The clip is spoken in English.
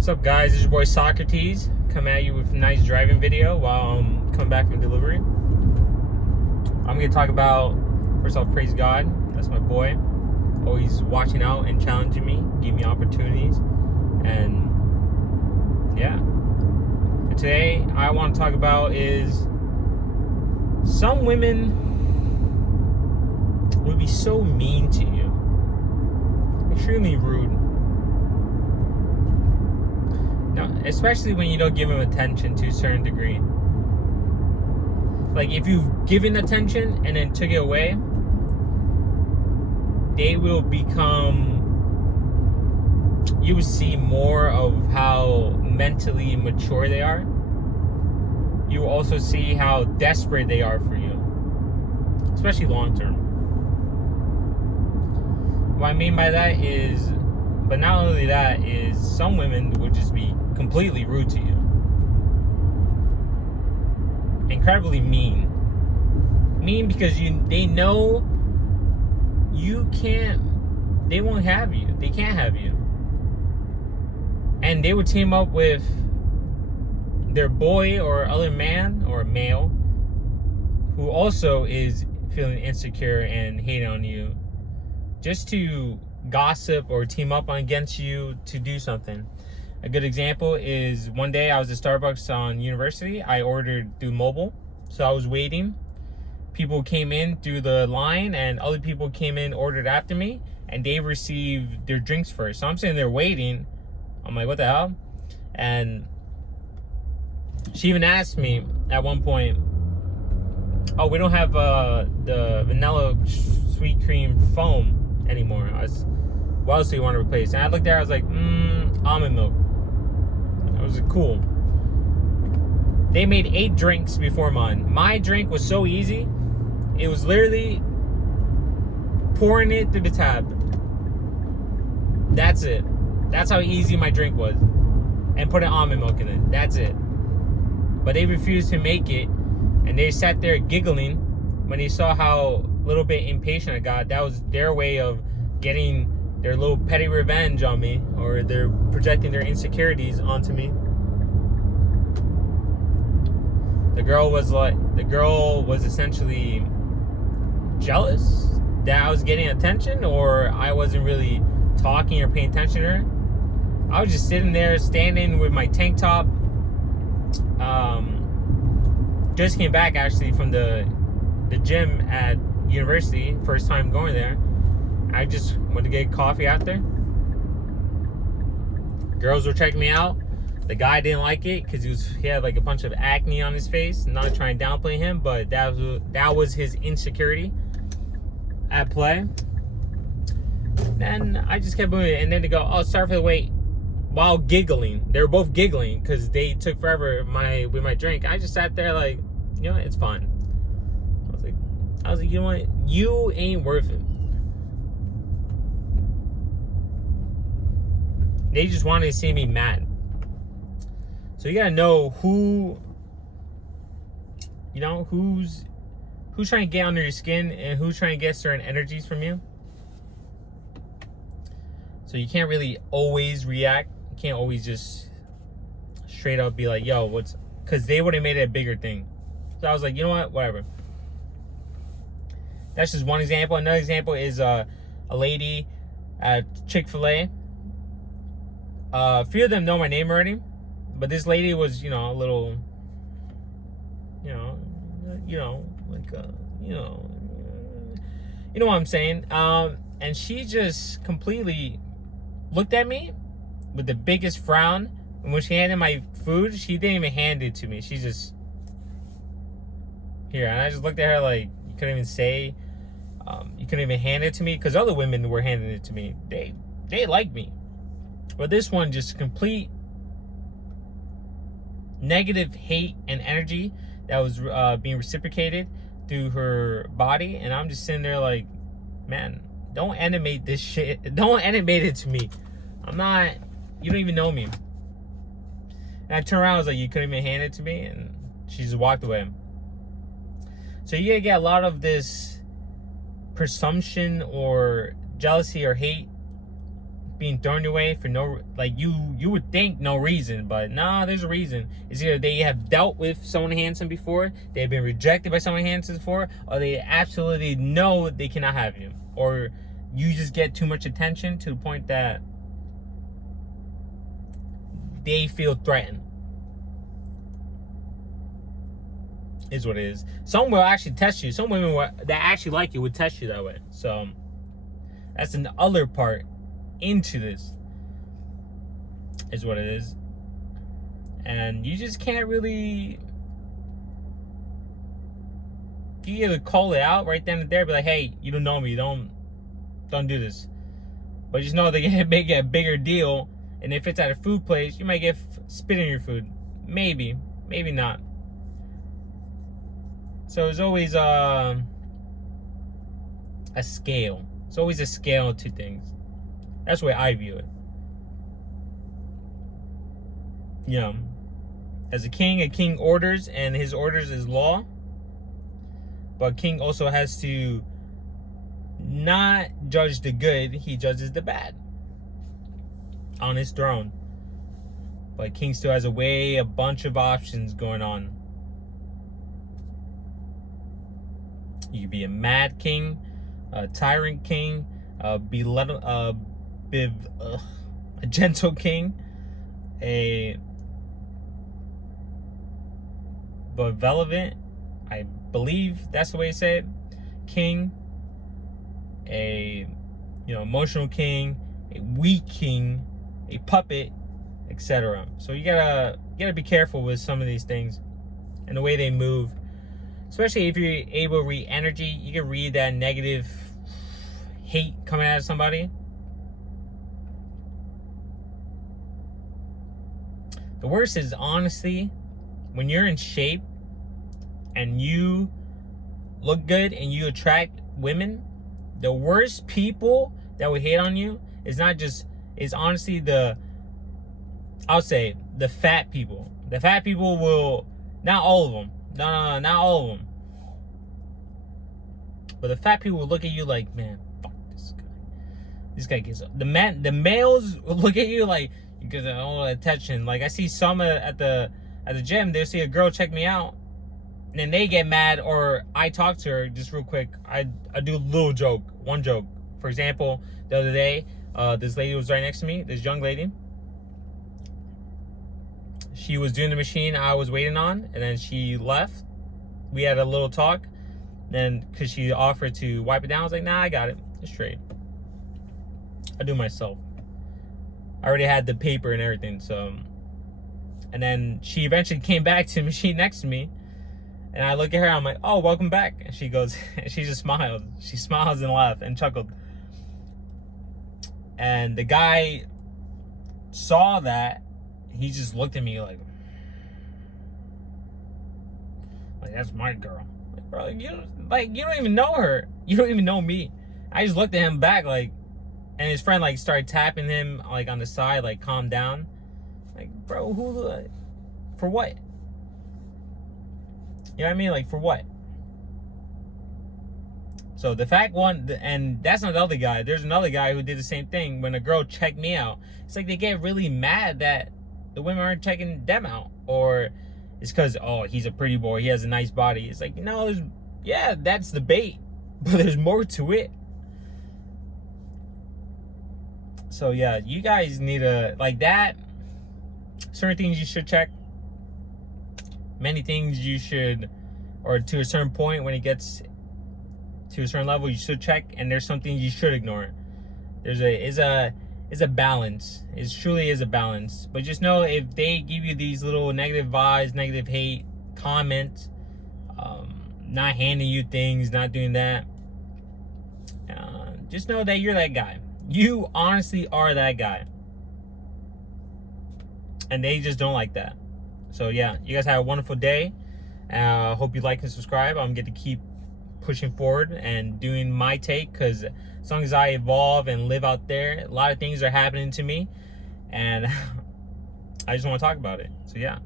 What's up, guys? This is your boy Socrates coming at you with a nice driving video while I'm coming back from delivery. I'm going to talk about, first off, praise God. That's my boy. Always watching out and challenging me, giving me opportunities. And yeah. And today, I want to talk about is some women would be so mean to you. Extremely rude. No, especially when you don't give them attention to a certain degree. Like if you've given attention and then took it away, they will become, you will see more of how mentally mature they are. You will also see how desperate they are for you, especially long term. What I mean by that is, but not only that, is some women would just be completely rude to you. Incredibly mean. Mean because they know you can't, they won't have you. They can't have you. And they would team up with their boy or other man or male who also is feeling insecure and hating on you, just to gossip or team up against you to do something. A good example is one day I was at Starbucks on University. I ordered through mobile, so I was waiting. People came in through the line and other people came in, ordered after me, and they received their drinks first. So I'm sitting there waiting. I'm like, what the hell? And she even asked me at one point, oh, we don't have the vanilla sweet cream foam anymore. What else do you want to replace? And I looked there, I was like, almond milk. That was cool. They made 8 drinks before mine. My drink was so easy. It was literally pouring it through the tab. That's it. That's how easy my drink was. And putting almond milk in it. That's it. But they refused to make it. And they sat there giggling when they saw how little bit impatient I got. That was their way of getting their little petty revenge on me, or they're projecting their insecurities onto me. The girl was essentially jealous that I was getting attention, or I wasn't really talking or paying attention to her. I was just sitting there, standing with my tank top. Just came back actually from the gym at university, first time going there. I just went to get coffee after. Girls were checking me out. The guy didn't like it because he had like a bunch of acne on his face. I'm not trying to downplay him, but that was his insecurity at play. Then I just kept moving, and then they go, "Oh, sorry for the wait," while giggling. They were both giggling because they took forever with my drink. I just sat there like, you know what, it's fine. I was like, you know what, you ain't worth it. They just wanted to see me mad. So you gotta know who's trying to get under your skin and who's trying to get certain energies from you. So you can't really always react. You can't always just straight up be like, yo, what's, because they would have made it a bigger thing. So I was like, you know what, whatever. That's just one example. Another example is a lady at Chick-fil-A. A few of them know my name already, but this lady was, a little, you know what I'm saying. And she just completely looked at me with the biggest frown. And when she handed my food, she didn't even hand it to me. She just, here. And I just looked at her like, you couldn't even say, you couldn't even hand it to me, because other women were handing it to me. They like me. But this one, just complete negative hate and energy that was being reciprocated through her body. And I'm just sitting there like, man, don't animate this shit. Don't animate it to me. You don't even know me. And I turned around, I was like, you couldn't even hand it to me? And she just walked away. So you gotta get a lot of this presumption or jealousy or hate being thrown away for no, like, you would think no reason, but nah, there's a reason. It's either they have dealt with someone handsome before, they've been rejected by someone handsome before, or they absolutely know they cannot have you, or you just get too much attention to the point that they feel threatened. Is what it is. Some will actually test you. Some women that actually like you would test you that way. So that's an other part into this. Is what it is. And you just can't really. You either call it out right then and there, be like, hey, you don't know me, don't do this. But just know they can make a bigger deal, and if it's at a food place, you might get spit in your food. Maybe not. So there's always a scale. It's always a scale to things. That's the way I view it. You know, as a king orders, and his orders is law. But king also has to not judge the good, he judges the bad on his throne. But king still has a bunch of options going on. You could be a mad king, a tyrant king, a gentle king, a benevolent, I believe that's the way to say it, king, a emotional king, a weak king, a puppet, etc. So you gotta be careful with some of these things and the way they move. Especially if you're able to read energy, you can read that negative hate coming out of somebody. The worst is, honestly, when you're in shape and you look good and you attract women, the worst people that would hate on you is honestly I'll say the fat people. The fat people will, not all of them. No, not all of them. But the fat people will look at you like, man, fuck this guy. This guy gets the males will look at you like you get all the attention. Like I see some at the gym, they'll see a girl check me out, and then they get mad, or I talk to her just real quick. I do a little joke, one joke. For example, the other day, this lady was right next to me, this young lady. She was doing the machine I was waiting on, and then she left. We had a little talk. Then, because she offered to wipe it down, I was like, nah, I got it. It's straight. I do myself. I already had the paper and everything, so. And then she eventually came back to the machine next to me. And I look at her, I'm like, oh, welcome back. And she goes, she just smiled. She smiles and laughed and chuckled. And the guy saw that. He just looked at me like that's my girl. Like, bro, you don't even know her. You don't even know me. I just looked at him back like, and his friend like started tapping him like on the side, like calm down. Like, bro, for what? You know what I mean? Like, for what? So the fact one, and that's not the other guy. There's another guy who did the same thing. When a girl checked me out, it's like they get really mad that the women aren't checking them out, or it's because, oh, he's a pretty boy, he has a nice body. It's like, no, yeah, that's the bait, but there's more to it. So yeah, you guys need to, like that, certain things you should check, many things you should, or to a certain point when it gets to a certain level, you should check, and there's some things you should ignore. Is a balance. It truly is a balance. But just know, if they give you these little negative vibes, negative hate, comments, not handing you things, not doing that, just know that you're that guy. You honestly are that guy. And they just don't like that. So yeah, you guys have a wonderful day. Hope you like and subscribe. I'm going to keep pushing forward and doing my take, because as long as I evolve and live out there, a lot of things are happening to me, and I just want to talk about it. So yeah.